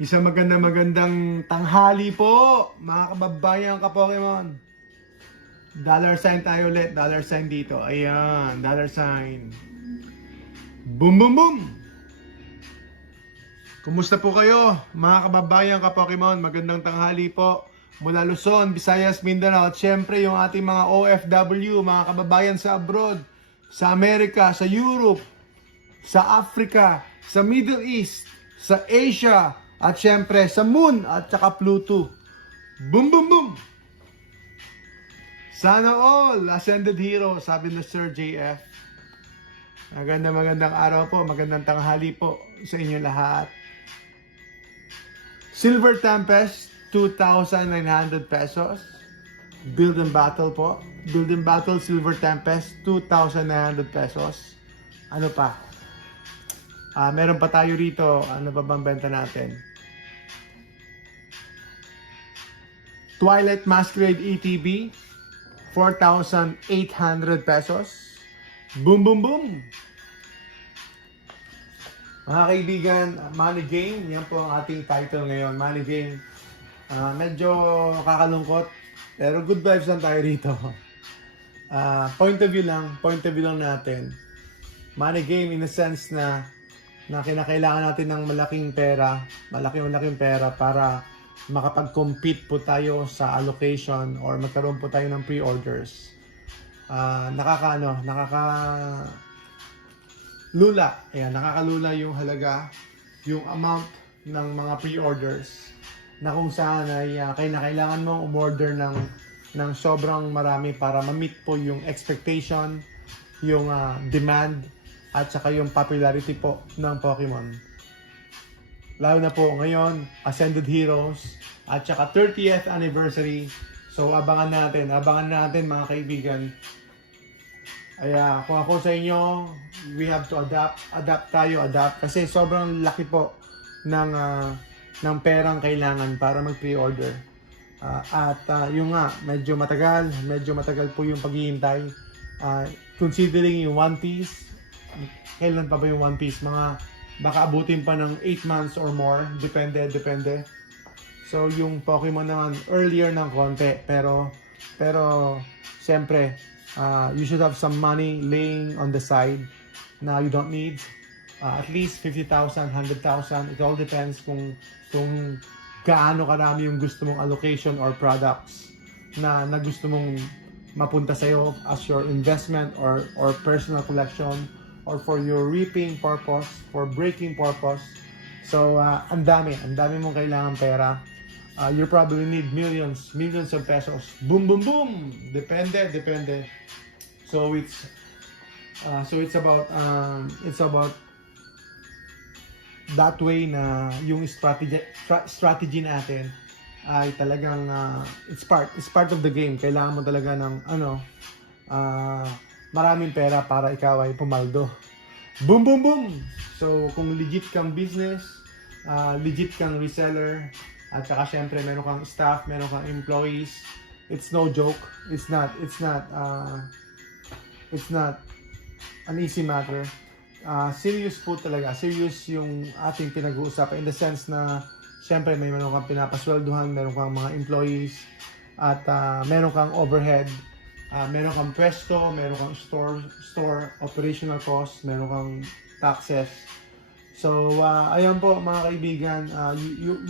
Isang magandang tanghali po, mga kababayan ka-Pokemon. Dollar sign tayo ulit, dollar sign dito. Ayan, dollar sign. Boom, boom, boom! Kumusta po kayo, mga kababayan ka-Pokemon? Magandang tanghali po. Mula Luzon, Visayas, Mindanao, at syempre yung ating mga OFW, mga kababayan sa abroad, sa Amerika, sa Europe, sa Africa, sa Middle East, sa Asia, at syempre sa Moon at saka Pluto. Boom, boom, boom! Sana all Ascended Hero, sabi na Sir JF. Magandang araw po, magandang tanghali po sa inyo lahat. Silver Tempest, 2,900 pesos. Build and Battle po. Build and Battle Silver Tempest, 2,900 pesos. Ano pa? Meron pa tayo rito. Ano pa bang benta natin? Twilight Masquerade ETB, 4,800 pesos. Boom, boom, boom! Mga kaibigan, Money Game, yan po ang ating title ngayon, Money Game. Medyo kakalungkot, pero good vibes lang tayo rito. Point of view lang natin. Money Game in a sense na kinakailangan natin ng malaking pera para makapag-compete po tayo sa allocation or magkaroon po tayo ng pre-orders. Nakakalula yung halaga, yung amount ng mga pre-orders na kung saan ay kailangan mong umorder ng sobrang marami para ma-meet po yung expectation, yung demand, at saka yung popularity po ng Pokemon. Lalo na po ngayon, Ascended Heroes, at saka 30th anniversary. So abangan natin mga kaibigan. Ay, kung ako sa inyo, we have to adapt kasi sobrang laki po ng perang kailangan para mag-pre-order. Yung medyo matagal po yung paghihintay. Considering yung One Piece, kailan pa ba yung One Piece? Baka abutin pa ng 8 months or more, depende. So yung Pokemon naman earlier ng konti, pero siyempre, you should have some money laying on the side na you don't need. At least 50,000, 100,000. It all depends kung gaano karami yung gusto mong allocation or products na gusto mong mapunta sa'yo as your investment or personal collection or for your reaping purpose, for breaking purpose. So, ang dami mong kailangan pera. You probably need millions of pesos. Boom, boom, boom! Depende. So it's about that way na yung strategy natin ay talagang it's part of the game. Kailangan mo talaga ng maraming pera para ikaw ay pumaldo. Boom, boom, boom! So kung legit kang business, legit kang reseller, at saka syempre meron kang staff, meron kang employees, it's no joke. It's not an easy matter. Serious po talaga. Serious yung ating pinag-uusapan in the sense na syempre meron kang pinapasweldohan, meron kang mga employees, at meron kang overhead, meron kang pwesto, meron kang store operational costs, meron kang taxes. So ayan po mga kaibigan,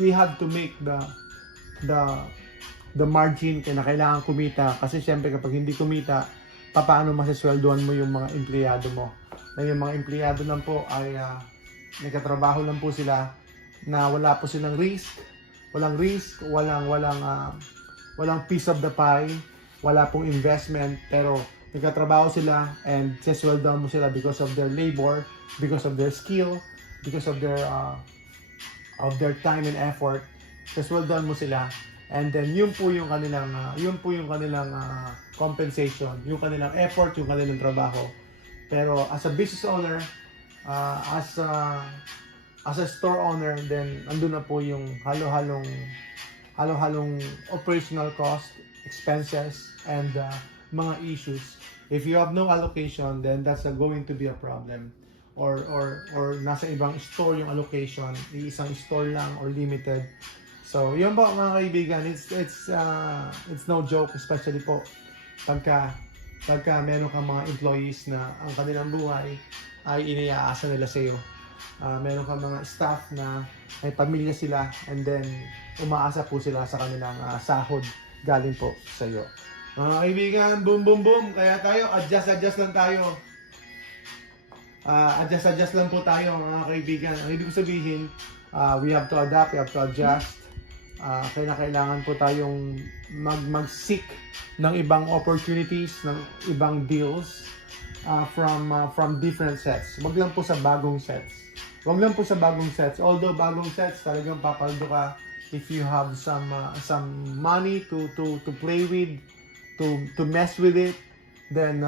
we have to make the margin na kailangan kumita, kasi syempre kapag hindi kumita, paano masasweldohan mo yung mga empleyado mo? Na yung mga empleyado lang po ay nagkatrabaho lang po sila na wala po silang walang piece of the pie, wala pong investment, pero nagkatrabaho sila and sasweldohan mo sila because of their labor, because of their skill, because of their time and effort. Sasweldohan mo sila. And then yun po yung kanilang compensation, yung kanilang effort, yung kanilang trabaho. Pero as a business owner, as a store owner, then andun na po yung halo-halong operational cost, expenses, and mga issues. If you have no allocation, then that's going to be a problem. or nasa ibang store yung allocation, isang store lang or limited. So, yun po mga kaibigan, it's no joke, especially po pagka meron kang mga employees na ang kanilang buhay ay iniaasa nila sa iyo. Meron kang mga staff na may pamilya sila and then umaasa po sila sa kanilang sahod galing po sa iyo. Mga kaibigan, boom boom boom, kaya tayo adjust lang tayo. Adjust lang po tayo mga kaibigan. Ang ibig sabihin, we have to adapt, we have to adjust. Kailangan po tayong mag-seek ng ibang opportunities, ng ibang deals from different sets. Wag lang po sa bagong sets. Although bagong sets talagang papaldo ka if you have some money to play with, to mess with it, then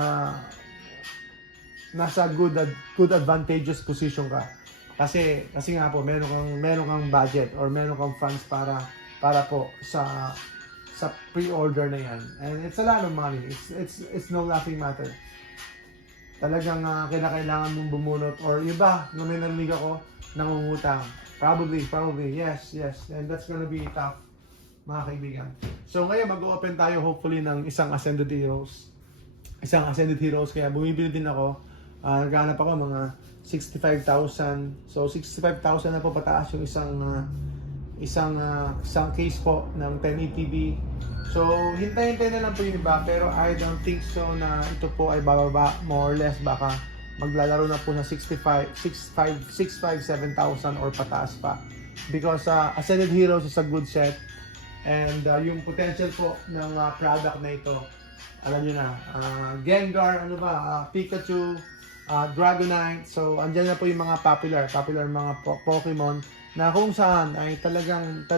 nasa good advantageous position ka. Kasi nga po meron kang budget or meron kang funds para po sa pre-order na yan. And it's a lot of money. It's no laughing matter. Talagang kailangan mong bumunot or iba na may narinig ako nangungutang. Probably, yes. And that's gonna be tough, mga kaibigan. So ngayon mag-open tayo hopefully ng isang Ascended Heroes. Kaya bumibili din ako. Naghanap ako mga 65,000. So 65,000 na po pataas yung isang case po ng 1080p. So hintay-hintay na lang po yung iba, pero I don't think so na ito po ay bababa, more or less baka maglalaro na po sa 7,000 or pataas pa. Because Ascended Heroes is a good set and yung potential po ng product na ito, alam nyo na, Gengar, Pikachu, Dragonite. So andyan na po yung mga popular mga Pokemon na kung saan ay talagang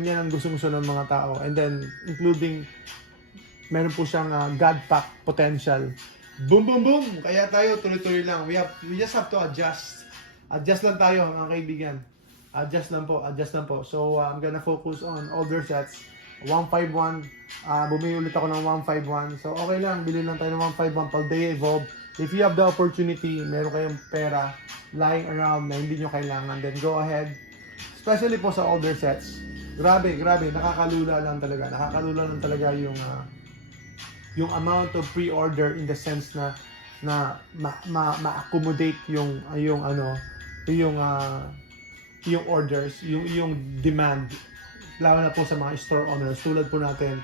yan ang gusto ng mga tao. And then including meron po siyang God Pack potential. Boom boom boom. Kaya tayo tuloy-tuloy lang. We just have to adjust. Adjust lang tayo mga kaibigan. Adjust lang po. So I'm gonna focus on older sets. 151. Bumili ulit ako ng 151. So okay lang, bili lang tayo ng 151 pag they evolve. If you have the opportunity, meron kayong pera lying around na hindi nyo kailangan, then go ahead. Especially po sa older sets. Grabe, nakakalula lang talaga yung amount of pre-order in the sense na ma-accommodate yung orders, yung demand. Lalo na po sa mga store owners. Tulad po natin,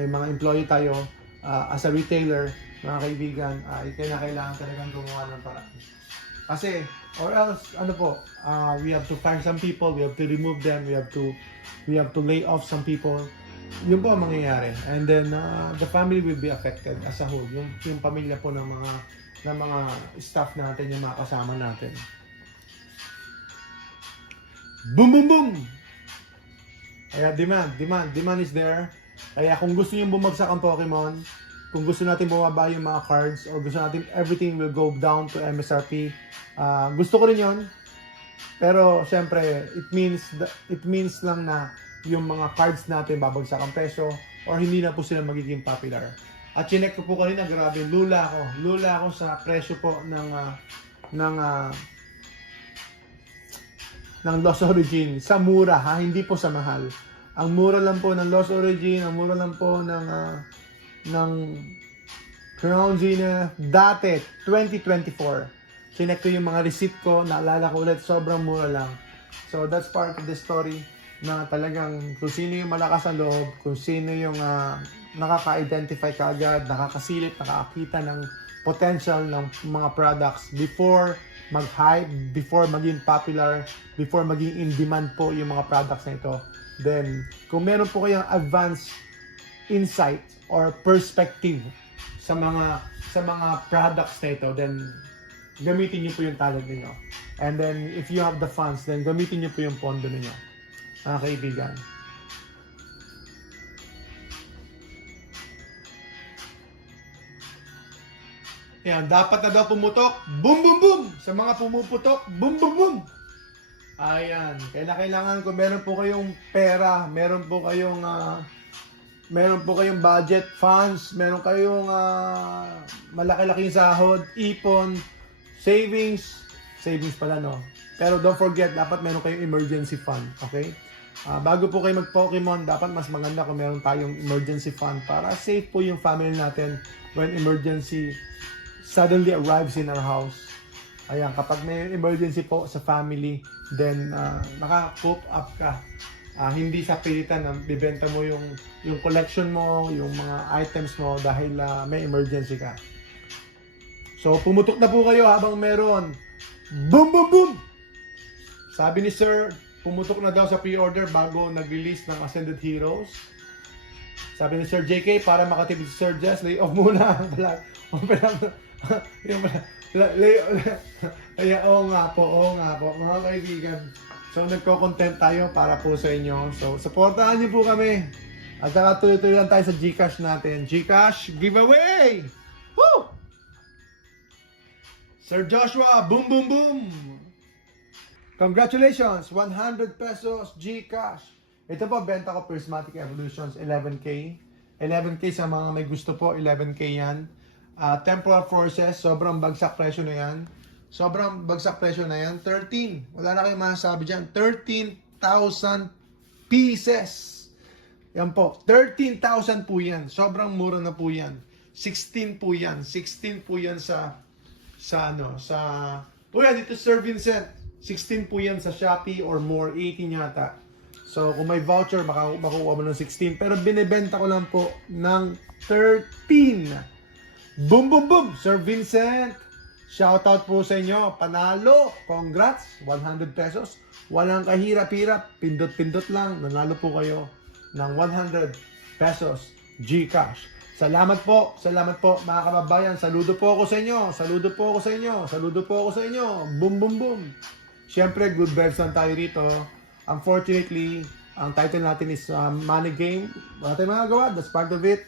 may mga employee tayo, as a retailer, mga kaibigan, kailangan talagang gumawa ng paraan. Kasi, or else, we have to fire some people, we have to remove them, we have to lay off some people. Yun po ang mangyayari. And then, the family will be affected as a whole. Yung pamilya po ng mga staff natin, yung mga kasama natin. Boom, boom, boom! Kaya demand is there. Kaya kung gusto niyo bumagsak ang Pokemon, kung gusto natin bumaba yung mga cards, or gusto natin everything will go down to MSRP, gusto ko rin yun. Pero syempre, it means lang na yung mga cards natin babagsak ang presyo or hindi na po sila magiging popular. At chinek ko po kanina, grabe, lula ako sa presyo po ng Lost Origin sa mura, hindi po sa mahal. Ang mura lang po ng Lost Origin, ang mura lang po ng Crown Zenith dati 2024. Chinek ko yung mga receipt ko, naalala ko ulit, sobrang mura lang. So that's part of the story na talagang kung sino yung malakas ang loob, kung sino yung nakaka-identify kaagad, nakakasilip, nakakakita ng potential ng mga products before mag-hype, before maging popular, before maging in demand po yung mga products na ito. Then, kung meron po kayong advanced insight or perspective sa mga products na ito, then gamitin niyo po yung talent niyo. And then, if you have the funds, then gamitin niyo po yung pondo niyo, mga kaibigan. Yan, dapat na daw pumutok. Boom, boom, boom! Sa mga pumuputok, boom, boom, boom! Ayan. Kailangan kung meron po kayong pera, meron po kayong meron po kayong budget funds, meron kayong malaki-laking sahod, ipon, savings pala, no? Pero don't forget, dapat meron kayong emergency fund, okay? Bago po kayo mag-Pokemon, dapat mas maganda kung meron tayong emergency fund para safe po yung family natin when emergency suddenly arrives in our house. Ayan, kapag may emergency po sa family, then naka-cope up ka. Hindi sa pilitan na bibenta mo yung collection mo, yung mga items mo dahil may emergency ka. So, pumutok na po kayo habang meron. Boom, boom, boom! Sabi ni Sir, pumutok na daw sa pre-order bago nag-release ng Ascended Heroes. Sabi ni Sir JK, para makatipid si Sir Jess, lay off muna. Oo nga po, mga kaibigan. So, nagko-content tayo para po sa inyo. So, supportahan niyo po kami. At saka tuloy-tuloy lang tayo sa GCash natin. GCash giveaway! Woo! Sir Joshua, boom, boom, boom! Congratulations! 100 pesos GCash. Ito po, benta ko Prismatic Evolutions, 11K. 11K sa mga may gusto po, 11K yan. Temporal Forces, sobrang bagsak presyo na yan. Sobrang bagsak presyo na yan. 13. Wala na kayong masasabi dyan. 13,000 pieces. Yan po. 13,000 po yan. Sobrang mura na po yan. 16 po yan. 16 po yan dito Sir Vincent. 16 po yan sa Shopee or more. 18 yata. So, kung may voucher, makukuha mo ng 16. Pero binibenta ko lang po ng 13. Boom, boom, boom! Sir Vincent, shoutout po sa inyo. Panalo! Congrats! 100 pesos. Walang kahirap-hirap. Pindot-pindot lang. Nanalo po kayo ng 100 pesos GCash. Salamat po mga kababayan. Saludo po ako sa inyo. Saludo po ako sa inyo. Saludo po ako sa inyo. Boom, boom, boom! Siyempre, good vibes lang tayo dito. Unfortunately, ang title natin is Money Game. Wala tayong magagawa. That's part of it.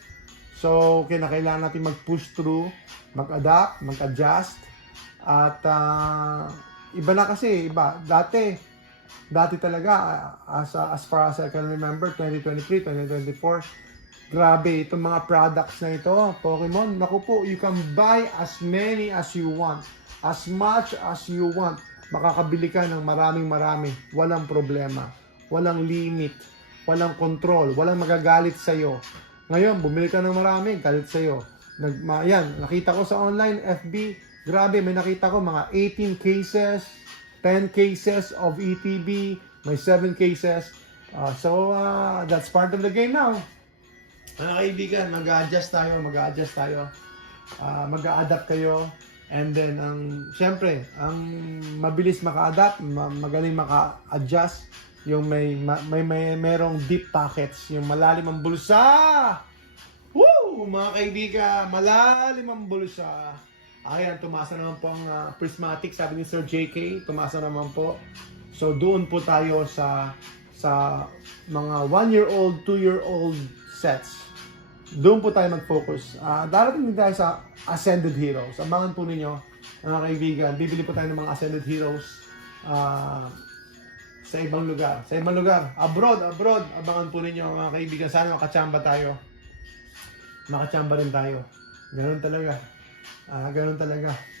So, kailangan natin mag-push through, mag-adapt, mag-adjust. At iba na kasi, iba. Dati talaga, as far as I can remember, 2023, 2024, grabe, itong mga products na ito, Pokemon, naku po, you can buy as many as you want. As much as you want. Makakabili ka ng maraming. Walang problema. Walang limit. Walang control. Walang magagalit sa'yo. Ngayon, bumili ka ng marami, galit sa'yo. Yan, nakita ko sa online, FB, grabe, may nakita ko mga 18 cases, 10 cases of ETB, may 7 cases. So, that's part of the game now. Mga kaibigan, mag-a-adjust tayo. Mag-a-adapt kayo. And then, syempre, ang mabilis maka-adapt, magaling maka-adjust, yung merong deep pockets, yung malalim ang bulsa. Woo! Mga kaibigan, malalim ang bulsa. Ayan, tumasa naman po ang Prismatic, sabi ni Sir JK, tumasa naman po. So, doon po tayo sa mga 1-year-old, 2-year-old sets. Doon po tayo mag-focus. Darating din tayo sa Ascended Heroes. Abangan po ninyo, mga kaibigan. Bibili po tayo ng mga Ascended Heroes sa ibang lugar. Abroad. Abangan po ninyo, mga kaibigan. Sana makachamba tayo. Makachamba rin tayo. Ganun talaga.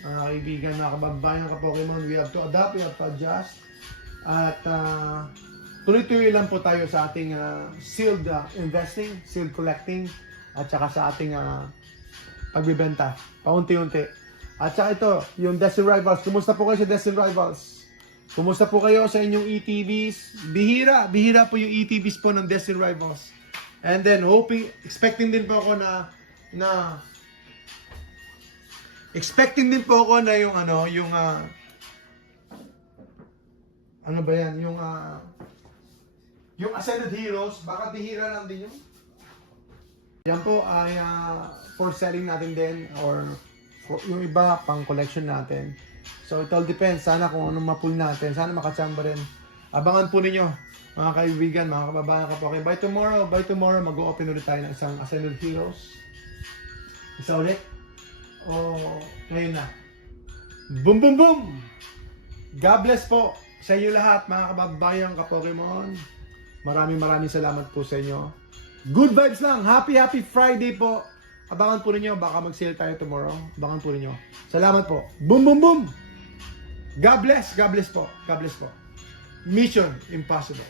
Mga kaibigan, mga kababayan, mga Pokemon, we have to adapt, we have to adjust. At tuloy-tuloy lang po tayo sa ating sealed investing, sealed collecting, at saka sa ating pagbibenta, paunti-unti. At saka ito, yung Destin Rivals. Kumusta po kayo sa Destin Rivals? Kumusta po kayo sa inyong ETBs? Bihira po yung ETBs po ng Destin Rivals. And then, expecting din po ako yung ano ba yan? Yung Ascended Heroes, baka bihira lang din yun. Yan po ay for selling natin din or yung iba pang collection natin. So it all depends. Sana kung anong ma-pull natin. Sana makachamba rin. Abangan po ninyo mga kaibigan, mga kababayan ka po. Okay, by tomorrow mag-o-open ulit tayo ng isang Ascended Heroes. Isa ulit? O ngayon na? Boom, boom, boom! God bless po sa inyo lahat mga kababayan ka Pokemon. Maraming salamat po sa inyo. Good vibes lang. Happy Friday po. Abangan po ninyo. Baka mag-sale tayo tomorrow. Abangan po ninyo. Salamat po. Boom, boom, boom. God bless. God bless po. God bless po. Mission impossible.